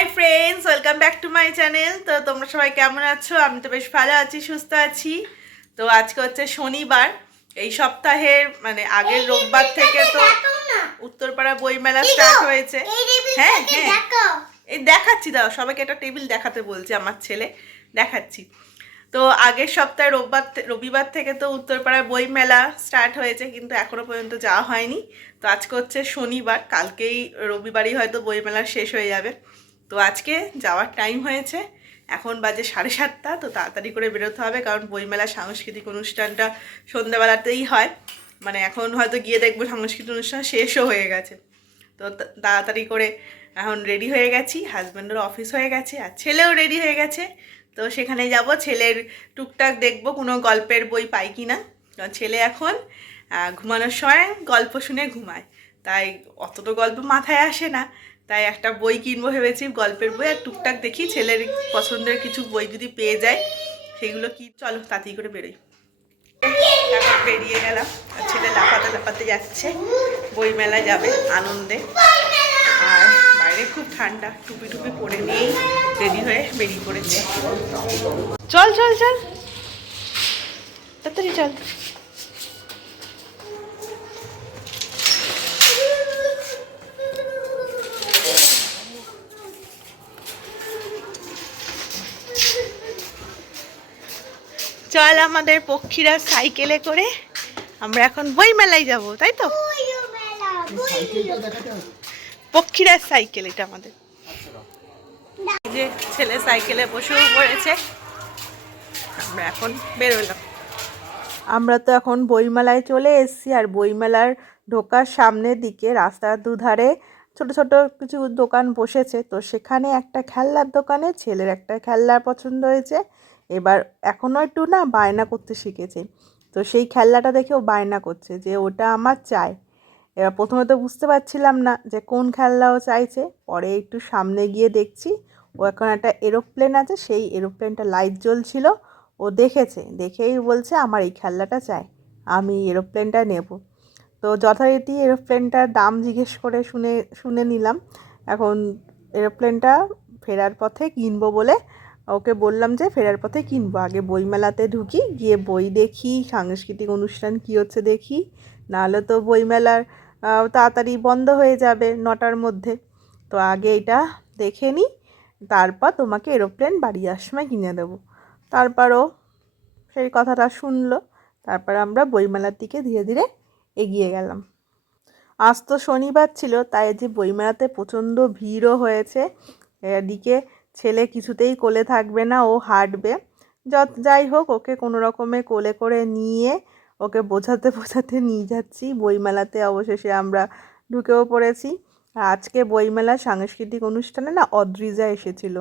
Hi friends welcome back to my channel তো তোমরা সবাই কেমন আছো? আমি তো বেশ ভালো আছি সুস্থ আছি। তো আজকে হচ্ছে শনিবার। এই সপ্তাহের মানে আগের রোববার থেকে তো উত্তরপাড়া বইমেলা স্টার্ট হয়েছে। হ্যাঁ হ্যাঁ। এই দেখাচ্ছি দাও। সবাইকে একটা টেবিল দেখাতে বলছে আমার ছেলে। দেখাচ্ছি। তো আগের সপ্তাহে রোববার রবিবার থেকে তো উত্তরপাড়ার বই মেলা স্টার্ট হয়েছে কিন্তু এখনও পর্যন্ত যাওয়া হয়নি। তো আজকে হচ্ছে শনিবার। কালকেই রবিবারই হয়তো বইমেলা শেষ হয়ে যাবে। তো আজকে যাওয়ার টাইম হয়েছে। এখন বাজে সাড়ে সাতটা, তো তাড়াতাড়ি করে বেরোতে হবে, কারণ বইমেলা সাংস্কৃতিক অনুষ্ঠানটা সন্ধ্যাবেলাতেই হয়। মানে এখন হয়তো গিয়ে দেখব সাংস্কৃতিক অনুষ্ঠান শেষও হয়ে গেছে। তো তাড়াতাড়ি করে এখন রেডি হয়ে গেছি হাজব্যান্ডের অফিস হয়ে গেছে, আর ছেলেও রেডি হয়ে গেছে। তো সেখানে যাব, ছেলের টুকটাক দেখব কোনো গল্পের বই পাই কি না কারণ ছেলে এখন ঘুমানোর সময় গল্প শুনে ঘুমায়। তাই অত তো গল্প মাথায় আসে না। তাই একটা বই কিনবো ভেবেছি, গল্পের বই আর টুকটাক দেখি, ছেলের পছন্দের কিছু বই যদি পেয়ে যায়, সেগুলো কি, চলো তাড়াতাড়ি করে বেরোই। বেরিয়ে গেলাম, আর ছেলে লাফাতে লাফাতে যাচ্ছে বই মেলায় যাবে আনন্দে। আর বাইরে খুব ঠান্ডা, টুপি টুপি পরে নিয়েই রেডি হয়ে বেরিয়ে পড়েছে। চল চল চল। তাড়াতাড়ি চল। চল আমাদের পক্ষীরা সাইকেলে করে আমরা এখন বই মেলায় যাব, তাই তো? পক্ষীরা সাইকেল, এটা আমাদের। যে ছেলে সাইকেলে বসেও পড়েছে। আমরা এখন বেরোলাম। আমরা তো এখন বইমেলায় চলে এসেছি, আর বইমেলার ঢোকার সামনের দিকে রাস্তার দুধারে ছোট ছোট কিছু দোকান বসেছে। তো সেখানে একটা খেলনার দোকানে ছেলের একটা খেলনার পছন্দ হয়েছে। এবার এখনও একটু না বায়না করতে শিখেছে। তো সেই খেলনাটা দেখে ও বায়না করছে যে ওটা আমার চাই। এবার প্রথমে তো বুঝতে পারছিলাম না যে কোন খেলনা ও চাইছে। পরে একটু সামনে গিয়ে দেখছি, ও এখন একটা এরোপ্লেন আছে, সেই এরোপ্লেনটা লাইট জ্বলছিল। ও দেখেছে, দেখেই বলছে আমার এই খেলনাটা চাই, আমি এরোপ্লেনটা নেব। তো যথারীতি এরোপ্লেনটার দাম জিজ্ঞেস করে শুনে শুনে নিলাম। এখন এরোপ্লেনটা ফেরার পথে কিনবো বলে ওকে বললাম যে ফেরার পথে কিনবো। আগে বইমেলাতে ঢুকি, গিয়ে বই দেখি, সাংস্কৃতিক অনুষ্ঠান কী হচ্ছে দেখি। নাহলে তো বইমেলার তাড়াতাড়ি বন্ধ হয়ে যাবে নটার মধ্যে। তো আগে এটা দেখে নিই তারপর তোমাকে এরোপ্লেন বাড়ি আসার সময় কিনে দেবো। তারপরও সেই কথাটা শুনলো, তারপর আমরা বইমেলার দিকে ধীরে ধীরে এগিয়ে গেলাম। আজ তো শনিবার ছিল, তাই যে বইমেলাতে প্রচণ্ড ভিড়ও হয়েছে, এদিকে ছেলে কিছুতেই কোলে থাকবে না, ও হাঁটবে। যত, যাই হোক, ওকে কোনো রকমে কোলে করে নিয়ে ওকে বোঝাতে বোঝাতে নিয়ে যাচ্ছি। বইমেলাতে অবশেষে আমরা ঢুকেও পড়েছি। আজকে বইমেলা সাংস্কৃতিক অনুষ্ঠানে না অদ্রিজা এসেছিল।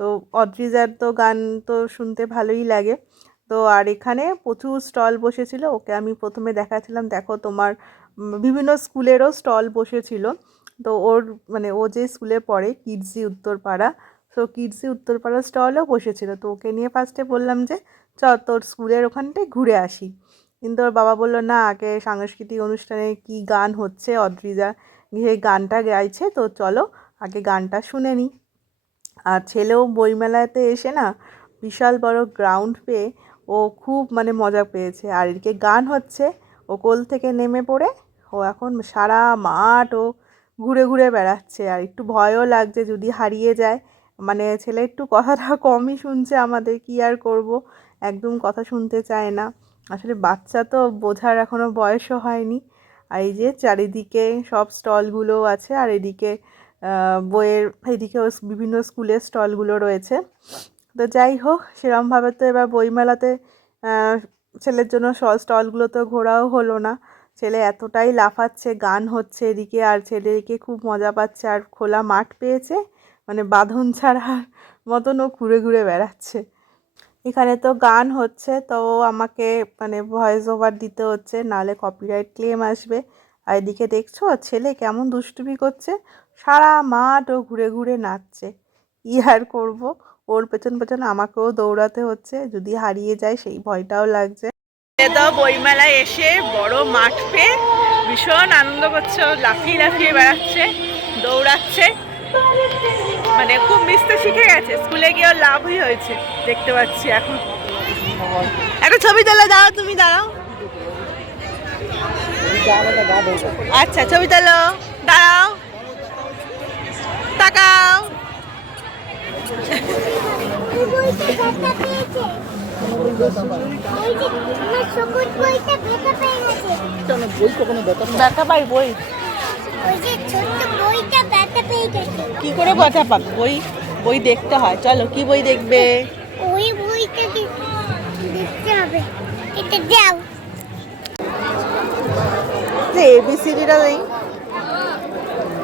তো অদ্রিজার তো গান তো শুনতে ভালোই লাগে। তো আর এখানে প্রচুর স্টল বসেছিল। ওকে আমি প্রথমে দেখাচ্ছিলাম, দেখো তোমার বিভিন্ন স্কুলেরও স্টল বসেছিল। তো ওর মানে ও যে স্কুলে পড়ে, কিডজি উত্তরপাড়া তো কিডসি উত্তরপাড়া স্টলও বসেছিল। তো ওকে নিয়ে ফার্স্টে বললাম যে চ তোর স্কুলের ওখানটায় ঘুরে আসি। কিন্তু ওর বাবা বলল, না, আগে সাংস্কৃতিক অনুষ্ঠানে কি গান হচ্ছে? অদ্রিজা গিয়ে গানটা গাইছে। তো চলো, আগে গানটা শুনে নিই আর ছেলেও বইমেলাতে এসে না, বিশাল বড় গ্রাউন্ড পেয়ে ও খুব মানে মজা পেয়েছে। আর এদিকে গান হচ্ছে, ও কোল থেকে নেমে পড়ে, ও এখন সারা মাঠ ও ঘুরে ঘুরে বেড়াচ্ছে। আর একটু ভয়ও লাগছে যদি হারিয়ে যায়। মানে ছেলে একটু কথাটা কমই শুনছে আমাদের, কি আর করব? একদম কথা শুনতে চায় না। আসলে বাচ্চা তো বোঝার এখনও বয়সও হয়নি। আর এই যে চারিদিকে সব স্টলগুলো আছে, আর এদিকে বইয়ের এদিকেও বিভিন্ন স্কুলের স্টলগুলো রয়েছে। তো যাই হোক, সেরমভাবে তো এবার বইমেলাতে ছেলের জন্য স্টলগুলো তো ঘোরাও হলো না। ছেলে এতটাই লাফাচ্ছে, গান হচ্ছে এদিকে, আর ছেলেকে খুব মজা পাচ্ছে, আর খোলা মাঠ পেয়েছে। মানে বাঁধন ছাড়ার মতন ও ঘুরে ঘুরে বেড়াচ্ছে। এখানে তো গান হচ্ছে, তো আমাকে মানে ভয়েস ওভার দিতে হচ্ছে, নাহলে কপিরাইট ক্লেম আসবে। আর এদিকে দেখছ, ছেলে কেমন দুষ্টুমি করছে, সারা মাঠ ও ঘুরে ঘুরে নাচছে। কি আর করব? ওর পেছন পেছন আমাকেও দৌড়াতে হচ্ছে, যদি হারিয়ে যায় সেই ভয়টাও লাগছে। তো বইমেলায় এসে বড় মাঠ পেয়ে ভীষণ আনন্দ করছে, লাফিয়ে লাফিয়ে বেড়াচ্ছে, দৌড়াচ্ছে। মানে খুব মিশতে শিখে গেছে। স্কুলে গিয়ে ওর লাভই হয়েছে দেখতে পাচ্ছি এখন। একটা ছবি তোলা দাও তুমি দাঁড়াও। আচ্ছা ছবি তোলো। দাঁড়াও। তাকাও। ব্যথা পাই বই। কি করে ব্যথা পাবে? বই বই দেখতে হয়। চলো কি বই দেখবে? ওই বইটা দেখ- দেখতে হবে। এটা দাও। যে এবিসিডিটা নেই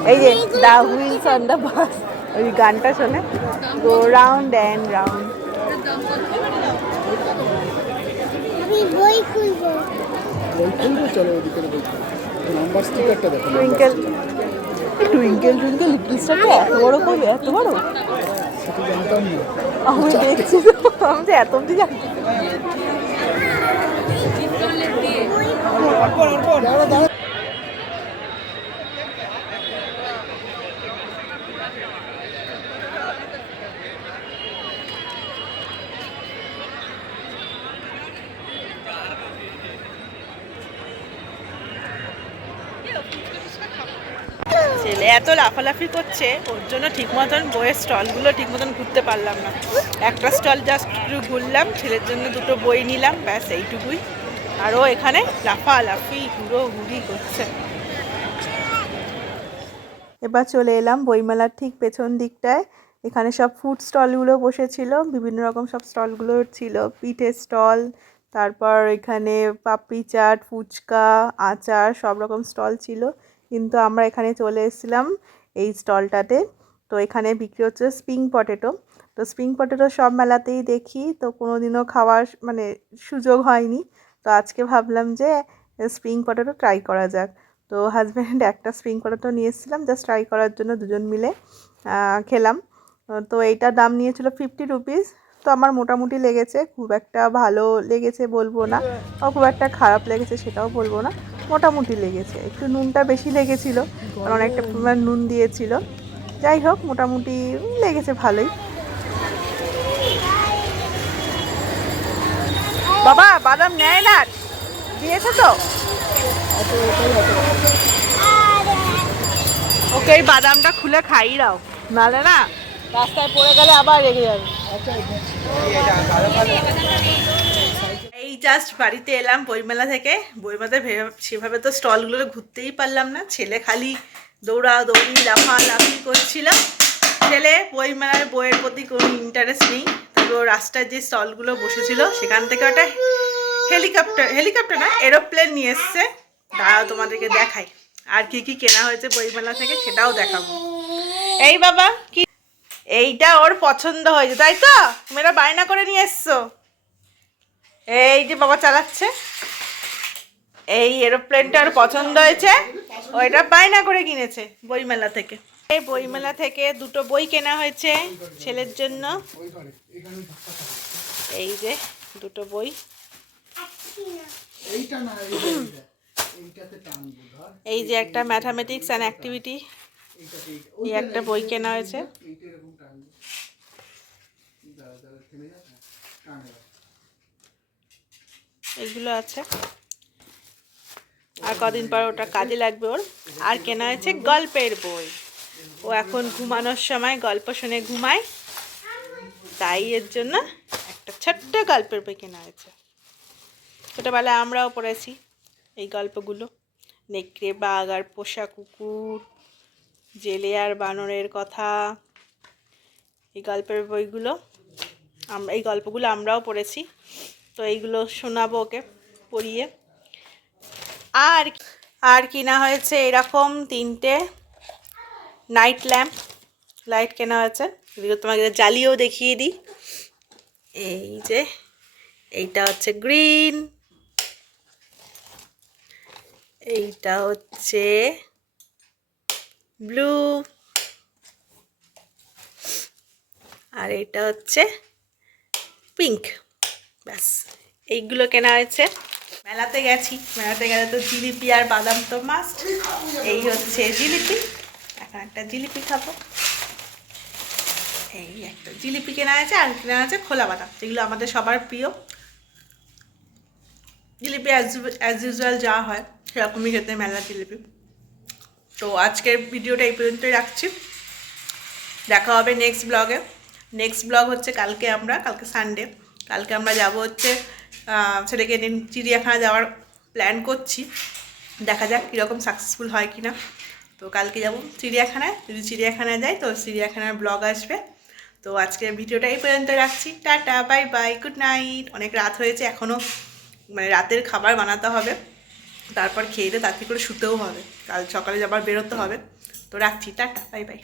এই যে the wheels on the bus. ওই গানটা শোনে। গো রাউন্ড অ্যান্ড রাউন্ড বই খুলবো। বই খুলবো? চলো ওদিকে বই নাম্বার স্টিকারটা দেখো টুইঙ্কেল টুইঙ্কেল টুইঙ্কেল লিটল তো এত বড় কই এত বড়? আমি দেখছি আমি তো এত অব্দি জানি দাঁড়া দাঁড়া ছেলে এত লাফালাফি করছে, ওর জন্য ঠিক মতন বইয়ের স্টলগুলো ঠিক মতন ঘুরতে পারলাম না। একটা স্টল জাস্ট একটু ঘুরলাম, ছেলের জন্য দুটো বই নিলাম, ব্যাস এইটুকুই। আর ও এখানে লাফালাফি ঘুরো ঘুরি করছে। এবার চলে এলাম বইমেলার ঠিক পেছন দিকটায়। এখানে সব ফুড স্টলগুলো বসেছিল, বিভিন্ন রকম সব স্টলগুলো ছিল, পিঠের স্টল তারপর এখানে পাপড়ি চাট, ফুচকা, আচার সব রকম স্টল ছিল। কিন্তু আমরা এখানে চলে এসেছিলাম এই স্টলটাতে। তো এখানে বিক্রি হচ্ছে স্প্রিং পটেটো। তো স্প্রিং পটেটো সব মেলাতেই দেখি। তো কোনো দিনও খাওয়ার মানে সুযোগ হয়নি। তো আজকে ভাবলাম যে স্প্রিং পটেটো ট্রাই করা যাক। তো হাজব্যান্ড একটা স্প্রিং পটেটো নিয়ে এসেছিলাম, জাস্ট ট্রাই করার জন্য দুজন মিলে খেলাম। তো এইটার দাম নিয়েছিল ফিফটি রুপিস তো আমার মোটামুটি লেগেছে, খুব একটা ভালো লেগেছে বলব না। ও খুব একটা খারাপ লেগেছে সেটাও বলব না। মোটামুটি লেগেছে, একটু নুনটা বেশি লেগেছিলো, কারণ একটা পরিমাণ নুন দিয়েছিল। যাই হোক, মোটামুটি লেগেছে ভালোই। বাবা, বাদাম নেয় না? দিয়েছে তো? ওকে, এই বাদামটা খুলে খাই দাও। নালে না রাস্তায় পড়ে গেলে আবার রেগে যাবে। এই জাস্ট বাড়িতে এলাম বইমেলা থেকে। বইমেলাতে সেভাবে তো স্টলগুলো ঘুরতেই পারলাম না। ছেলে খালি দৌড়া দৌড়ি লাফা লাফি করছিল ছেলে বইমেলার বইয়ের প্রতি কোনো ইন্টারেস্ট নেই। তবে রাস্তায় যে স্টলগুলো বসেছিল, সেখান থেকে ওটা হেলিকপ্টার হেলিকপ্টার না এরোপ্লেন নিয়ে এসছে। দাঁড়াও তোমাদেরকে দেখাই। আর কি কি কেনা হয়েছে বইমেলা থেকে সেটাও দেখাবো। এই বাবা, কি এইটা ওর পছন্দ হয়েছে তাই তো? এটা বায়না করে নিয়ে এসছো। এই যে বাবা চালাচ্ছে। এই এরোপ্লেনটা ওর পছন্দ হয়েছে। ও এটা বায়না করে কিনেছে বইমেলা থেকে। এই বইমেলা থেকে দুটো বই কেনা হয়েছে ছেলের জন্য। এই যে দুটো বই। এই যে একটা ম্যাথামেটিক্স অ্যান্ড অ্যাক্টিভিটি। এই একটা বই কেনা হয়েছে। হ্যাঁ। এইগুলো আছে। আর কদিন পর ওটা কাজে লাগবে ওর। আর কেনা হয়েছে গল্পের বই। ও এখন ঘুমানোর সময় গল্প শুনে ঘুমায়। তাই এর জন্য একটা ছোট্ট গল্পের বই কেনা হয়েছে। ছোটোবেলায় আমরাও পড়েছি এই গল্পগুলো। নেকড়ে বাঘ আর পোষা কুকুর। জেলে আর বানরের কথা, এই গল্পের বইগুলো আমরা এই গল্পগুলো আমরাও পড়েছি। তো এইগুলো শোনাবো ওকে, পড়িয়ে। আর আর কিনা হয়েছে এরকম তিনটে নাইট ল্যাম্প, লাইট কেনা হয়েছে। এদিকে তোমাকে জ্বালিয়েও দেখিয়ে দিই। এই যে, এইটা হচ্ছে গ্রিন। এইটা হচ্ছে ব্লু। আর এটা হচ্ছে পিঙ্ক। ব্যাস, এইগুলো কেনা হয়েছে। মেলাতে গেছি। মেলাতে গেলে তো জিলিপি আর বাদাম তো মাস্ট এই হচ্ছে জিলিপি। এখন একটা জিলিপি খাব। এই একটা জিলিপি কেনা আছে আর কেনা আছে খোলা বাদাম, যেগুলো আমাদের সবার প্রিয়। জিলিপি অ্যাজ ইউজুয়াল যা হয়, সেরকমই খেতে মেলা জিলিপি। তো আজকের ভিডিওটা এই পর্যন্তই রাখছি। দেখা হবে নেক্সট ব্লগে নেক্সট ব্লগ হচ্ছে কালকে আমরা, কালকে সানডে কালকে আমরা যাব হচ্ছে ছেলেকে চিড়িয়াখানা যাওয়ার প্ল্যান করছি। দেখা যাক কীরকম সাকসেসফুল হয় কি না তো কালকে যাব চিড়িয়াখানায়। যদি চিড়িয়াখানায় যাই, তো চিড়িয়াখানার ব্লগ আসবে। তো আজকের ভিডিওটা এই পর্যন্ত রাখছি। Tata bye bye good night অনেক রাত হয়েছে এখনও মানে রাতের খাবার বানাতে হবে। তারপর খেয়ে দিয়ে তাড়াতাড়ি করে শুতেও হবে। কাল সকালে আবার বেরোতে হবে। তো রাখছি, টাটা, বাই বাই।